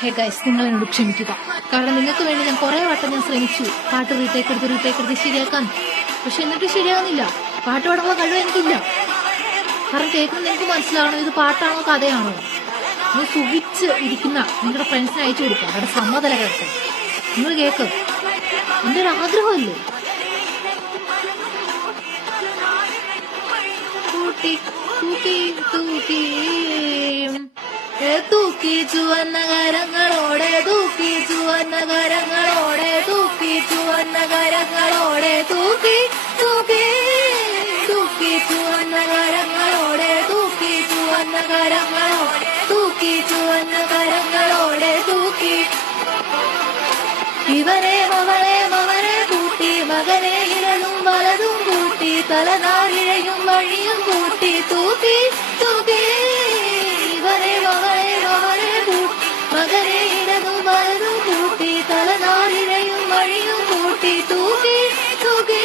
Hey guys, നിങ്ങൾ എന്നോട് ക്ഷമിക്കുക. കാരണം നിങ്ങൾക്ക് വേണ്ടി ഞാൻ കുറെ വട്ടം ശ്രമിച്ചു പാട്ട് റീടേക്ക് എടുത്ത് ശരിയാക്കാൻ. പക്ഷെ എന്നിട്ട് ശരിയാകുന്നില്ല. പാട്ട് പാടാനുള്ള കഴിവ് എനിക്കില്ല. കാരണം കേൾക്കുന്നത് നിങ്ങൾക്ക് മനസ്സിലാവണം ഇത് പാട്ടാണോ കഥയാണോ. നിങ്ങൾ സുഖിച്ച് ഇരിക്കുന്ന നിങ്ങളുടെ ഫ്രണ്ട്സിനെ അയച്ചു കൊടുക്കുക. അവരുടെ സമ്മതല കേൾക്കാം. നിങ്ങൾ കേൾക്കും. എന്റെ ഒരു ആഗ്രഹമല്ലേ. തൂക്കി ചുവന്ന കരങ്ങളോടെ തൂക്കി ചുവന്ന കരങ്ങളോടെ തൂക്കി ചുവന്ന കരങ്ങളോടെ തൂക്കി തൂക്കി തൂക്കി ചുവന്ന കരങ്ങളോടെ തൂക്കി ചുവന്ന കരങ്ങളോടെ തൂക്കി ചുവന്ന കരങ്ങളോടെ തൂക്കി ഇവരെ മകളെ മകനെ കൂട്ടി മകനെ ഇരളും വലതും കൂട്ടി തലനാരിഴയും വഴിയും കൂട്ടി തൂക്കി തൂക്കി ഇവരെ മകളെ മകനെ കൂട്ടി മകനെ ഇരതും വലതും കൂട്ടി തലനാരിഴയും വഴിയും കൂട്ടി തൂക്കി തൂക്കി